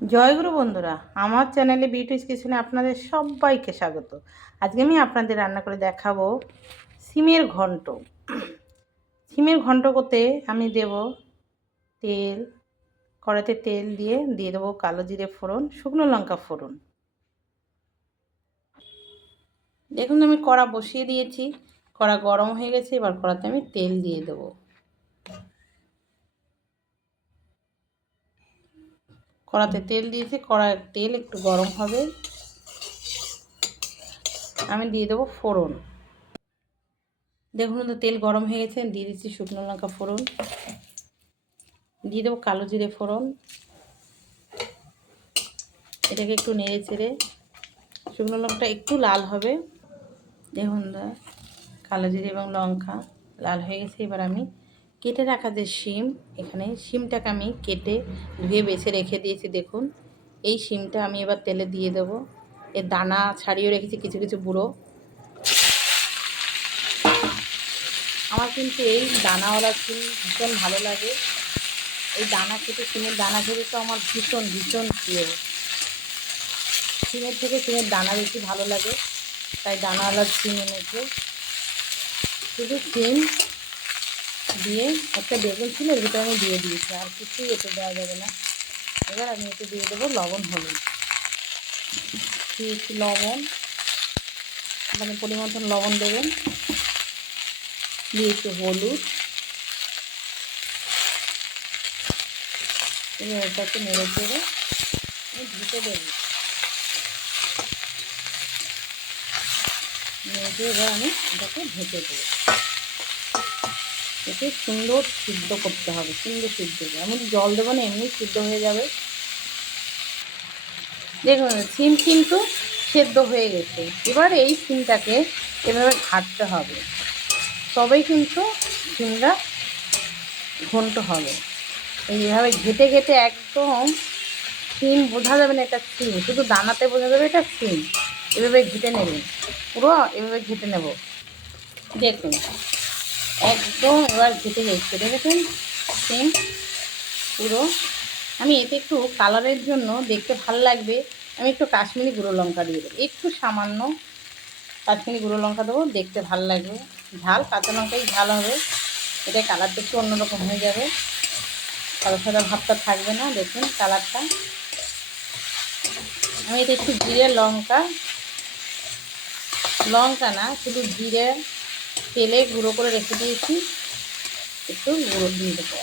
জয়গুরু বন্ধুরা, আমার চ্যানেলে বিউটিস কিচেনে আপনাদের সবাইকে স্বাগত। আজকে আমি আপনাদের রান্না করে দেখাবো সিমের ঘন্ট। সিমের ঘন্ট করতে আমি দেব তেল কড়াতে তেল দিয়ে দিয়ে দেবো কালো জিরে ফোড়ন, শুকনো লঙ্কা ফোড়ন। দেখুন আমি কড়া বসিয়ে দিয়েছি, কড়া গরম হয়ে গেছে, এবার কড়াতে আমি তেল দিয়ে দেবো। কড়াতে তেল দিয়েছি, কড়ার তেল একটু গরম হবে। আমি দিয়ে দেবো ফোড়ন। দেখুন তো তেল গরম হয়ে গেছে দিয়ে দিচ্ছি শুকনো লঙ্কা ফোড়ন। দিয়ে দেবো কালো জিরে ফোড়ন। এটাকে একটু নেড়ে চেড়ে, শুকনো লঙ্কাটা একটু লাল হবে। দেখুন কালো জিরে এবং লঙ্কা লাল হয়ে গেছে, এবার আমি কেটে রাখা যে শিম, এখানে শিমটাকে আমি কেটে ধুয়ে বেছে রেখে দিয়েছি, দেখুন। এই শিমটা আমি এবার তেলে দিয়ে দেব। এর দানা ছাড়িয়েও রেখেছি কিছু কিছু বুড়ো আমার কিন্তু এই দানাওয়ালা শিম ভীষণ ভালো লাগে। এই দানা খেতে, শিমের দানা খেতে তো আমার ভীষণ ভীষণ প্রিয়। শিমের থেকে শিমের দানা বেশি ভালো লাগে, তাই দানাওয়ালা শিম এনেছে। শুধু শিম দিয়ে একটা বেগুন ছিল, এর ভিতরে আমি দিয়ে দিয়েছি, আর কিছুই এতে দেওয়া যাবে না। এবার আমি এতে দিয়ে দেবো লবণ, হলুদ। দিয়েছি লবণ মানে পরিমাণ লবণ দেবেন। দিয়েছি হলুদ। এবার এটাকে নেড়ে চেড়ে আমি ধুতে দেবো। নেড়ে এবার আমি এটাকে ভেজে দেবো। একে সুন্দর সিদ্ধ করতে হবে, সুন্দর সিদ্ধ এমন জল দেবো না, এমনি সিদ্ধ হয়ে যাবে। দেখুন, সিম কিন্তু সেদ্ধ হয়ে গেছে। এবার এই সিমটাকে এভাবে ঘাটতে হবে। তবেই কিন্তু সিমটা ঘন্ট হবে। এইভাবে ঘেটে ঘেটে একদম সিম, বোঝা যাবে না এটা সিম, শুধু দানাতে বোঝা যাবে এটা সিম। এভাবে ঘেটে নেবেন। পুরো এভাবে ঘেটে নেব। দেখুন একদম এবার ঘেটে গেছে দেখেছেন সেম পুরো। আমি এতে একটু কালারের জন্য দেখতে ভালো লাগবে। আমি একটু কাশ্মীরি গুঁড়ো লঙ্কা দিয়ে দেবো। একটু সামান্য কাশ্মীরি গুঁড়ো লঙ্কা দেবো, দেখতে ভালো লাগবে। ঝাল, কাঁচা লঙ্কাই ঝাল হবে। এটা কালারটা একটু অন্যরকম হয়ে যাবে। সাদা সাদা ভাবটা থাকবে না, দেখুন কালারটা। আমি এটা একটু জিরে লঙ্কা। লঙ্কা না, শুধু জিরে তেলে গুঁড়ো করে রেখে দিয়েছি। একটু গুঁড়ো দিয়ে দেবো।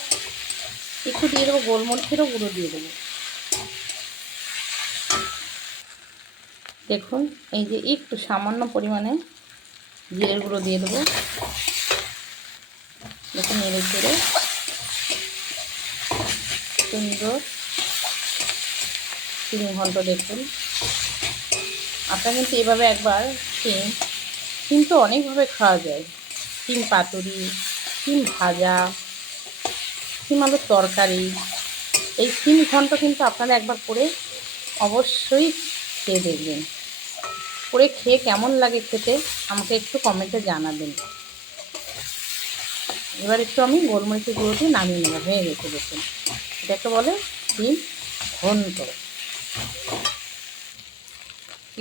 একটু দিয়ে দেবো, গোলমরিচেরও গুঁড়ো দিয়ে দেবো। দেখুন, এই যে একটু সামান্য পরিমাণে জিরের গুঁড়ো দিয়ে দেবো। দেখুন, নেড়ে চেড়ে। সুন্দর তিন ঘণ্টা দেখুন। আপনারা কিন্তু এভাবে একবার সিম কিন্তু অনেকভাবে খাওয়া যায়। সিম পাতুরি সিম ভাজা সিম আলুর তরকারি, এই সিম ঘন্ট কিন্তু আপনারা একবার করে অবশ্যই খেয়ে দেখবেন। করে খেয়ে কেমন লাগে খেতে আমাকে একটু কমেন্টে জানাবেন। এবার একটু আমি গোলমরিচের গুঁড়োটি নামিয়ে নেব। হয়ে গেছে দেখুন। এটাকে বলে সিম ঘন্ট।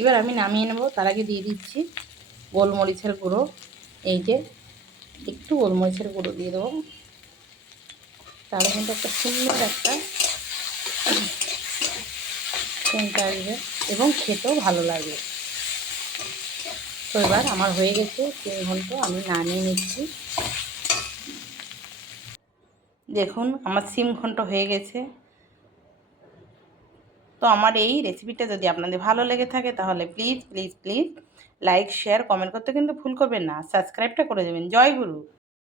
এবার আমি নামিয়ে নেব। তার আগে দিয়ে দিচ্ছি গোলমরিচের গুঁড়ো, এই যে একটু গোলমরিচের গুঁড়ো দিয়ে দেবো। তাহলে কিন্তু একটা সুন্দর একটা আসবে এবং খেতেও ভালো লাগে। তো এবার আমার হয়ে গেছে তিন ঘণ্টা আমি নামিয়ে নিচ্ছি। দেখুন, আমার সিম ঘন্ট হয়ে গেছে। তো আমার এই রেসিপিটা যদি আপনাদের ভালো লেগে থাকে তাহলে please please please like share comment করতে কিন্তু ভুল করবেন না। সাবস্ক্রাইবটা করে দেবেন। জয় গুরু।